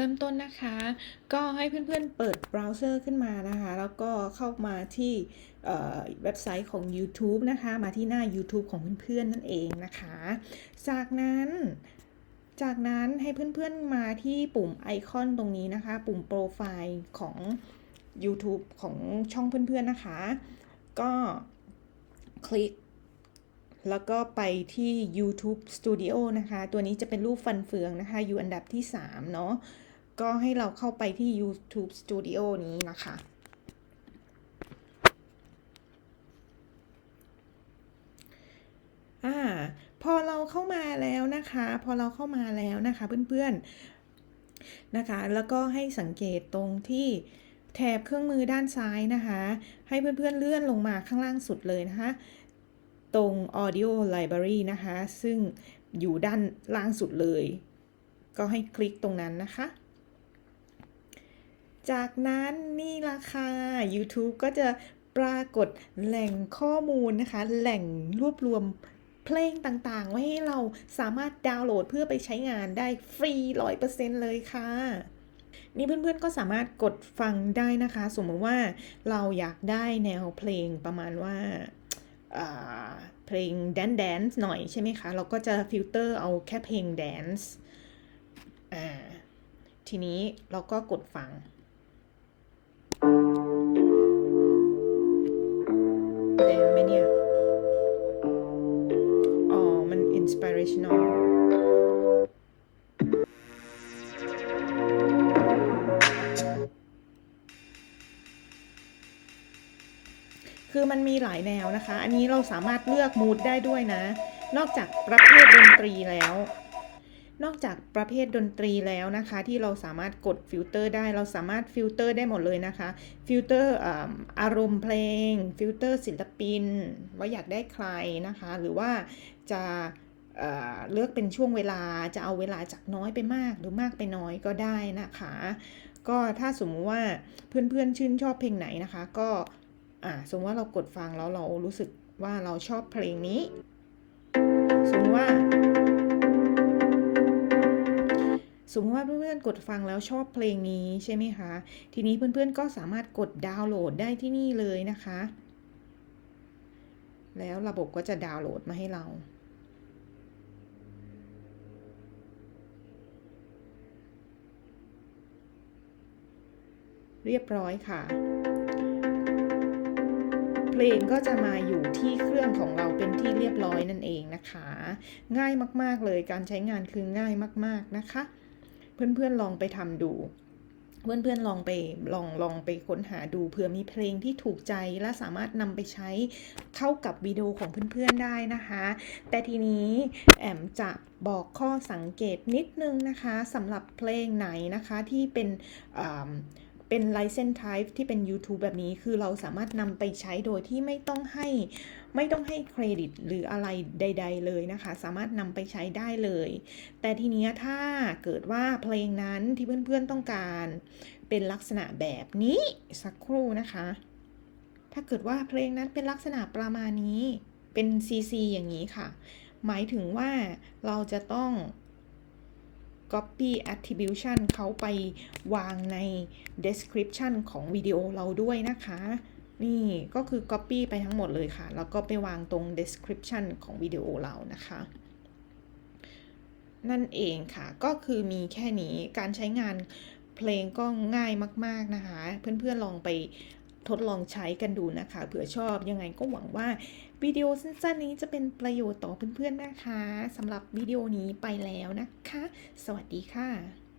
เริ่มต้นนะคะ ก็ให้เพื่อนๆเปิดเบราว์เซอร์ขึ้นมานะคะ แล้วก็เข้ามาที่เว็บไซต์ของ YouTube นะคะ มาที่หน้า YouTube ของเพื่อนๆนั่นเองนะคะ จากนั้น จากนั้นให้เพื่อนๆมาที่ปุ่มไอคอนตรงนี้นะคะ ปุ่มโปรไฟล์ของ YouTube ของช่องเพื่อนๆนะคะ ก็คลิกแล้วก็ไปที่ YouTube Studio นะคะ ตัวนี้จะเป็นรูปฟันเฟืองนะคะ อยู่อันดับที่ 3 เนาะ ก็ให้เราเข้าไปที่ YouTube Studio นี้นะคะ อ่า พอเราเข้ามาแล้วนะคะ พอเราเข้ามาแล้วนะคะเพื่อนๆ นะคะ แล้วก็ให้สังเกตตรงที่แถบเครื่องมือด้านซ้ายนะคะ ให้เพื่อนๆเลื่อนลงมาข้างล่างสุดเลยนะคะ ตรง Audio Library นะคะ ซึ่งอยู่ด้านล่างสุดเลย ก็ให้คลิกตรงนั้นนะคะ จากนั้นนี่ละค่ะ YouTube ก็จะปรากฏแหล่งข้อมูลนะคะ แหล่งรวบรวมเพลงต่างๆ ไว้ให้เราสามารถดาวน์โหลดเพื่อไปใช้งานได้ฟรี 100%เลยค่ะ นี่เพื่อนๆก็สามารถกดฟังได้นะคะ สมมติว่าเราอยากได้แนวเพลงประมาณว่าาเพลงแดนแดนซ์หน่อยใช่ไหมคะ เราก็จะฟิลเตอร์เอาแค่เพลงแดนซ์ทีนี้เราก็กดฟัง inspirational คือมันมีหลายแนวนะคะ อันนี้เราสามารถเลือกมูดได้ด้วยนะ นอกจากประเภทดนตรีแล้ว นอกจากประเภทดนตรีแล้วนะคะ ที่เราสามารถกดฟิลเตอร์ได้ เราสามารถฟิลเตอร์ได้หมดเลยนะคะ ฟิลเตอร์อ่าอารมณ์เพลง ฟิลเตอร์ศิลปิน ว่าอยากได้ใครนะคะ หรือว่าจะ เลือกเป็นช่วงเวลาจะเอาเวลาจากน้อยไปมากหรือมากไปน้อยก็ได้นะคะ ก็ถ้าสมมุติว่าเพื่อนๆชื่นชอบเพลงไหนนะคะ ก็สมมติว่าเรากดฟังแล้วเรารู้สึกว่าเราชอบเพลงนี้ สมมติว่า สมมติว่าเพื่อนๆกดฟังแล้วชอบเพลงนี้ใช่ไหมคะ ทีนี้เพื่อนๆก็สามารถกดดาวน์โหลดได้ที่นี่เลยนะคะ แล้วระบบก็จะดาวน์โหลดมาให้เรา เรียบร้อยค่ะ เพลงก็จะมาอยู่ที่เครื่องของเราเป็นที่เรียบร้อยนั่นเองนะคะ ง่ายมากๆเลยการใช้งานคือง่ายมากๆนะคะ เพื่อนๆลองไปทำดูเพื่อนๆลองไปลองลองไปค้นหาดูเผื่อมีเพลงที่ถูกใจและสามารถนำไปใช้เข้ากับวิดีโอของเพื่อนๆได้นะคะ แต่ทีนี้แอมจะบอกข้อสังเกตนิดนึงนะคะสำหรับเพลงไหนนะคะที่เป็น เป็น license type ที่เป็น YouTube แบบนี้คือเราสามารถนำไปใช้โดยที่ไม่ต้องให้ไม่ต้องให้เครดิตหรืออะไรใด ๆ เลยนะคะ สามารถนำไปใช้ได้เลย แต่ทีนี้ถ้าเกิดว่าเพลงนั้นที่เพื่อนๆต้องการเป็นลักษณะแบบนี้สักครู่นะคะ ถ้าเกิดว่าเพลงนั้นเป็นลักษณะประมาณนี้เป็น CC อย่างนี้ค่ะ หมายถึงว่าเราจะต้อง copy attribution เขาไปวางใน description ของวิดีโอเราด้วยนะคะ นี่ก็คือ copy ไปทั้งหมดเลยค่ะ แล้วก็ไปวางตรง description ของวิดีโอเรานะคะนั่นเองค่ะ ก็คือมีแค่นี้การใช้งานเพลงก็ง่ายมาก ๆ นะคะ เพื่อนๆลองไป ทดลองใช้กันดูนะคะเผื่อชอบยังไงก็หวังว่าวิดีโอสั้นๆนี้จะเป็นประโยชน์ต่อเพื่อนๆนะคะสำหรับวิดีโอนี้ไปแล้วนะคะ สวัสดีค่ะ